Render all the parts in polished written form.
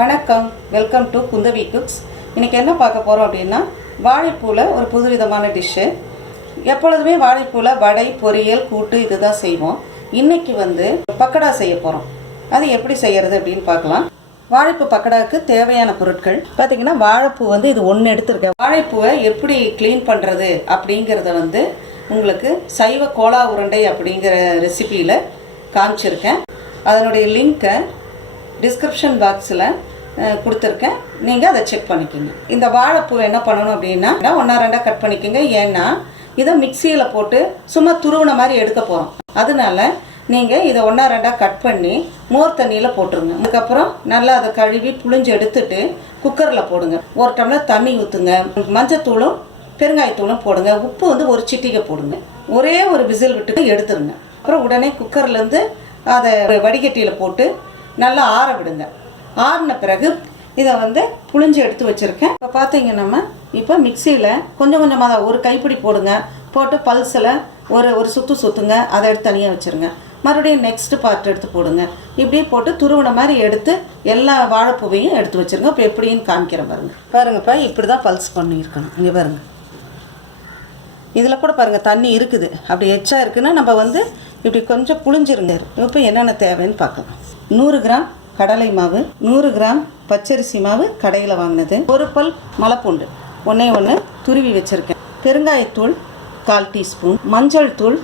வணக்கம், welcome to Kundavai cooks. இன்றைக்கி என்ன பார்க்க போகிறோம் அப்படின்னா, வாழைப்பூவில் ஒரு புதுவிதமான டிஷ்ஷு. எப்பொழுதுமே வாழைப்பூவில் வடை, பொரியல், கூட்டு இதுதான் செய்வோம். இன்றைக்கி பக்கோடா செய்ய போகிறோம். அது எப்படி செய்கிறது அப்படின்னு பார்க்கலாம். வாழைப்பூ பக்கோடாவுக்கு தேவையான பொருட்கள் பார்த்திங்கன்னா, வாழைப்பூ இது ஒன்று எடுத்துருக்கேன். வாழைப்பூவை எப்படி க்ளீன் பண்ணுறது அப்படிங்கிறத உங்களுக்கு சைவ கோலா உருண்டை அப்படிங்கிற ரெசிபியில் காமிச்சிருக்கேன். அதனுடைய லிங்க்கை டிஸ்கிரிப்ஷன் பாக்ஸில் கொடுத்துருக்கேன், நீங்கள் அதை செக் பண்ணிக்கோங்க. இந்த வாழைப்பூவை என்ன பண்ணணும் அப்படின்னா, ஒன்றா ரெண்டாக கட் பண்ணிக்கோங்க. ஏன்னா இதை மிக்சியில் போட்டு சும்மா துருவின மாதிரி எடுக்க போகிறோம். அதனால நீங்கள் இதை ஒன்றா ரெண்டாக கட் பண்ணி மோர் தண்ணியில் போட்டுருங்க. அதுக்கப்புறம் நல்லா அதை கழுவி புழிஞ்சு எடுத்துட்டு குக்கரில் போடுங்க. ஒரு டம்ளர் தண்ணி ஊற்றுங்க. மஞ்சத்தூளும் பெருங்காயத்தூளும் போடுங்க. உப்பு ஒரு சிட்டிகை போடுங்க. ஒரே ஒரு விசில் விட்டுட்டு எடுத்துருங்க. அப்புறம் உடனே குக்கர்லேருந்து அதை வடிகட்டியில் போட்டு நல்லா ஆற விடுங்க. ஆறின பிறகு இதை புழிஞ்சு எடுத்து வச்சுருக்கேன். இப்போ பார்த்தீங்கன்னா இப்போ மிக்சியில் கொஞ்சம் கொஞ்சமாக தான் ஒரு கைப்பிடி போடுங்க. போட்டு பல்ஸில் ஒரு சுற்றுங்க. அதை எடுத்து தனியாக வச்சுருங்க. மறுபடியும் நெக்ஸ்ட்டு பார்ட் எடுத்து போடுங்க. இப்படியே போட்டு துருவின மாதிரி எடுத்து எல்லா வாழைப்பூவையும் எடுத்து வச்சுருங்க. இப்போ எப்படின்னு காமிக்கிறேன் பாருங்கப்பா. இப்படி தான் பல்ஸ் பண்ணியிருக்கணும். இங்கே பாருங்கள், இதில் கூட பாருங்கள் தண்ணி இருக்குது. அப்படி எச்சா இருக்குன்னா நம்ம இப்படி கொஞ்சம் புழிஞ்சிருங்க. இப்போ என்னென்ன தேவைன்னு பார்க்கலாம். 100 கிராம் கடலை மாவு, 100 கிராம் பச்சரிசி மாவு கடையில் வாங்கினது, ஒரு பல் மலைப்பூண்டு ஒன்று துருவி வச்சுருக்கேன், பெருங்காயத்தூள் 1/4 டீஸ்பூன், மஞ்சள் தூள்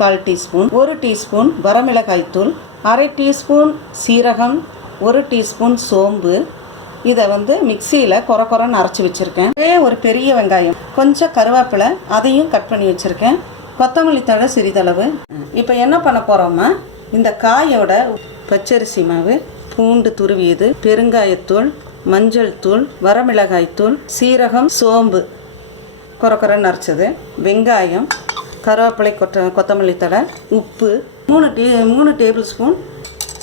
1/4 டீஸ்பூன், 1 டீஸ்பூன் வரமிளகாய் தூள், 1/2 டீஸ்பூன் சீரகம், 1 டீஸ்பூன் சோம்பு. இதை மிக்சியில் கொரன்னு அரைச்சி வச்சுருக்கேன். ஒரு பெரிய வெங்காயம், கொஞ்சம் கருவேப்பிலை அதையும் கட் பண்ணி வச்சுருக்கேன், கொத்தமல்லி தழை சிறிதளவு. இப்போ என்ன பண்ண போகிறோமா, இந்த காயோட பச்சரிசி மாவு, பூண்டு துருவியது, பெருங்காயத்தூள், மஞ்சள் தூள், வரமிளகாய்த்தூள், சீரகம், சோம்பு கொரன்னு அரைச்சது, வெங்காயம், கருவேப்பிலை, கொத்தமல்லி தழை, உப்பு, 3 டேபிள் ஸ்பூன்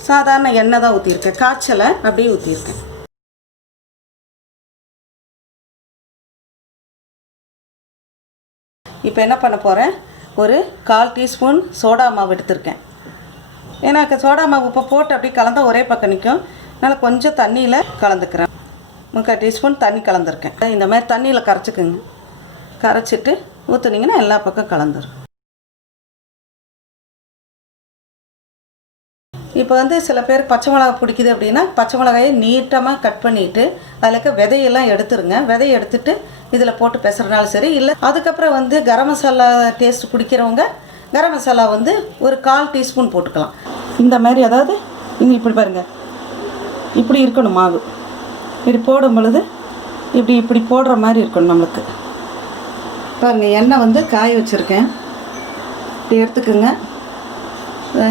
சாதாரண எண்ணெய் தான் ஊற்றிருக்கேன். காய்ச்சலை அப்படியே ஊற்றிருக்கேன். இப்போ என்ன பண்ண போகிறேன், ஒரு 1/4 டீஸ்பூன் சோடா மாவு எடுத்திருக்கேன். ஏன்னா சோடா மாவு இப்போ போட்டு அப்படி கலந்தால் ஒரே பக்கம் நிற்கும். அதனால் கொஞ்சம் தண்ணியில் கலந்துக்கிறேன். 3/4 டீஸ்பூன் தண்ணி கலந்துருக்கேன். இந்த மாதிரி தண்ணியில் கரைச்சிக்குங்க. கரைச்சிட்டு ஊற்றுனீங்கன்னா எல்லா பக்கம் கலந்துரும். இப்போ சில பேர் பச்சை மிளகா பிடிக்குது அப்படின்னா பச்சை மிளகாயை நீட்டமாக கட் பண்ணிவிட்டு அதில் இருக்க விதையெல்லாம் எடுத்துருங்க. விதையை எடுத்துட்டு இதில் போட்டு பெசுறனாலும் சரி. இல்லை அதுக்கப்புறம் கரம் மசாலா டேஸ்ட் பிடிக்கிறவங்க கரம் மசாலா ஒரு 1/4 டீஸ்பூன் போட்டுக்கலாம். இந்த மாதிரி அதாவது இப்படி பாருங்கள், இப்படி இருக்கணும் மாவு. இப்படி போடும் பொழுது இப்படி போடுற மாதிரி இருக்கணும் நம்மளுக்கு. பாருங்கள், எண்ணெய் காய வச்சுருக்கேன். இப்படி எடுத்துக்குங்க.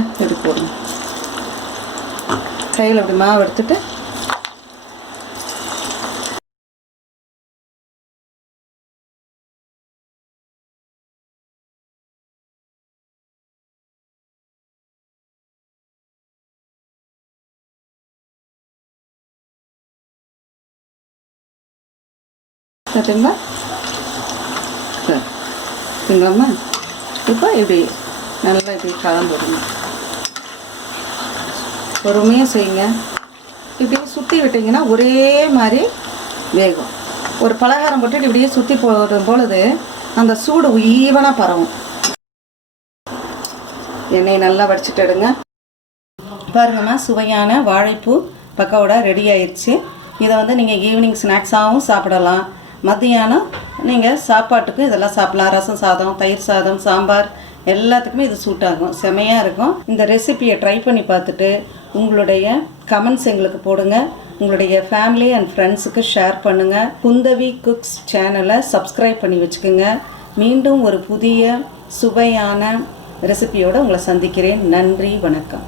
இப்படி போடுங்க. கையில் அப்படி மாவு எடுத்துட்டு பார்த்தீங்களா? சரிங்களாம்மா? இப்போ இப்படி நல்லா இப்படி கலந்துடுங்க. பொறுமையாக செய்யுங்க. இப்படியே சுற்றி விட்டிங்கன்னா ஒரே மாதிரி வேகும். ஒரு பலகாரம் போட்டுட்டு இப்படியே சுற்றி போடும் பொழுது அந்த சூடு ஈவனாக பரவும். எண்ணெயை நல்லா வடிச்சிட்டு எடுங்க. பாருங்கம்மா, சுவையான வாழைப்பூ பக்கோடா ரெடி ஆயிடுச்சு. இதை நீங்கள் ஈவினிங் ஸ்நாக்ஸாகவும் சாப்பிடலாம். மத்தியானம் நீங்கள் சாப்பாட்டுக்கு இதெல்லாம் சாப்பிடலாம். ரசம் சாதம், தயிர் சாதம், சாம்பார் எல்லாத்துக்குமே இது சூட் ஆகும். செமையாக இருக்கும். இந்த ரெசிபியை ட்ரை பண்ணி பார்த்துட்டு உங்களுடைய கமெண்ட்ஸ் எங்களுக்கு போடுங்க. உங்களுடைய ஃபேமிலி அண்ட் ஃப்ரெண்ட்ஸுக்கு ஷேர் பண்ணுங்கள். குந்தவி குக்ஸ் சேனலை சப்ஸ்கிரைப் பண்ணி வச்சுக்கோங்க. மீண்டும் ஒரு புதிய சுவையான ரெசிபியோடு உங்களை சந்திக்கிறேன். நன்றி, வணக்கம்.